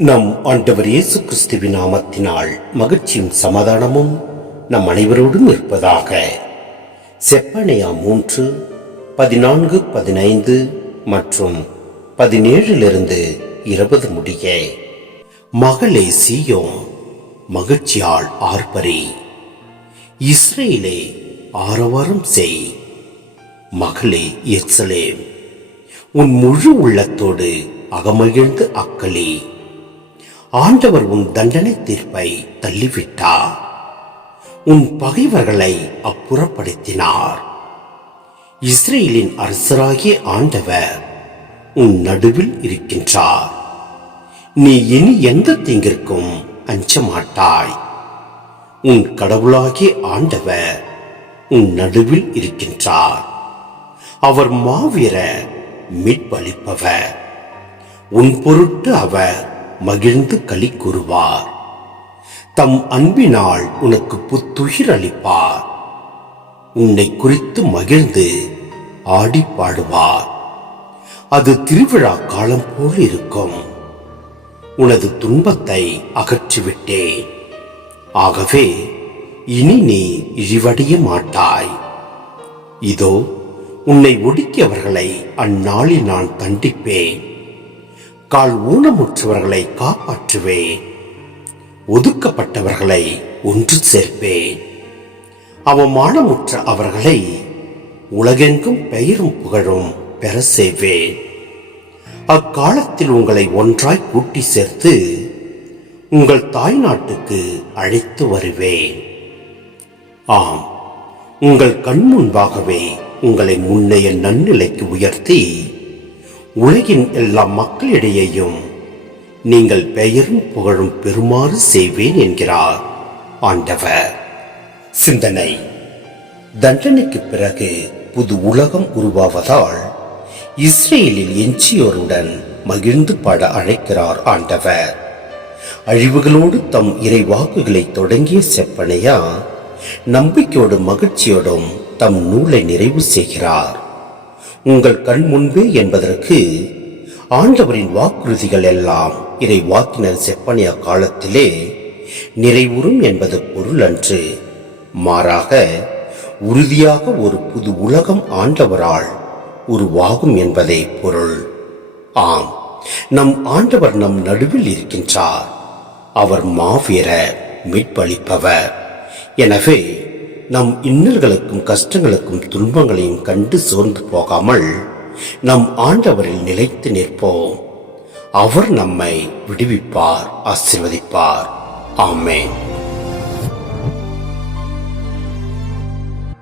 நம் ஆண்டவர் இயேசு கிறிஸ்துவின் நாமத்தினால் மகிழ்ச்சியும் சமாதானமும் நம் அனைவரோடும் இருப்பதாக. செப்பனியா 3:14, 15 மற்றும் 17 முடிய. மகளே சீயோன், மகிழ்ச்சியால் ஆர்ப்பரி, இஸ்ரேலே ஆரவாரம் செய். மகளே எருசலேம், உன் முழு உள்ளத்தோடு அகமகிழ்ந்து அக்களி. ஆண்டவர் உன் தண்டனை தீர்ப்பை தள்ளிவிட்டார், உன் பகைவர்களை அப்புறப்படுத்தினார். இஸ்ரேலின் அரசராகிய ஆண்டவர் உன் நடுவில் இருக்கின்றார். நீ இனி எந்த தீங்கிற்கும் அஞ்ச மாட்டாய். உன் கடவுளாகிய ஆண்டவர் உன் நடுவில் இருக்கின்றார். அவர் மாவீரர், மீட்பளிப்பவர். உன் பொருட்டு அவர் மகிழ்ந்து களி கூறுவார். தம் அன்பினால் உனக்கு புத்துயிர் அளிப்பார். உன்னை குறித்து மகிழ்ந்து ஆடி பாடுவார். அது திருவிழா காலம் போல் இருக்கும். உனது துன்பத்தை அகற்றிவிட்டேன், ஆகவே இனி நீ இழிவடைய மாட்டாய். இதோ உன்னை ஒடுக்கியவர்களை அந்நாளில் நான் தண்டிப்பேன். கால் ஊனமுற்றவர்களை காப்பாற்றுவேன். ஒதுக்கப்பட்டவர்களை ஒன்று சேர்ப்பேன். அவமானமுற்ற அவர்களை உலகெங்கும் பெயரும் புகழும் பெற செய்வேன். அக்காலத்தில் உங்களை ஒன்றாய் கூட்டி சேர்த்து உங்கள் தாய் நாட்டுக்கு அழைத்து வருவேன். ஆம், உங்கள் கண் முன்பாகவே உங்களை முன்னைய நன்னிலைக்கு உயர்த்தி உலகின் எல்லா மக்களிடையேயும் நீங்கள் பெயரும் புகழும் பெறுமாறு செய்வேன் என்கிறார் ஆண்டவர். சிந்தனை: தண்டனைக்கு பிறகு புது உலகம் உருவாவதால் இஸ்ரேலில் எஞ்சியோருடன் மகிழ்ந்து பாட அழைக்கிறார் ஆண்டவர். அழிவுகளோடு தம் இறை வாக்குகளை தொடங்கிய செப்பனியா நம்பிக்கையோடும் மகிழ்ச்சியோடும் தம் நூலை நிறைவு செய்கிறார். உங்கள் கண் முன்பே என்பதற்கு ஆண்டவரின் வாக்குறுதிகள் எல்லாம் இறை வாக்கினர் செப்பனியா காலத்திலே நிறைவுறும் என்பது பொருள் அன்று. மாறாக உறுதியாக ஒரு புது உலகம் ஆண்டவரால் உருவாகும் என்பதே பொருள். ஆம், நம் ஆண்டவர் நம் நடுவில் இருக்கின்றார். அவர் மாவீரர், மீட்பளிப்பவர். எனவே நம் இன்னல்களுக்கும் கஷ்டங்களுக்கும் துன்பங்களையும் கண்டு சோர்ந்து போகாமல் நம் ஆண்டவரில் நிலைத்து நிற்போம். அவர் நம்மை விடுவிப்பார், ஆசீர்வதிப்பார். ஆமென்.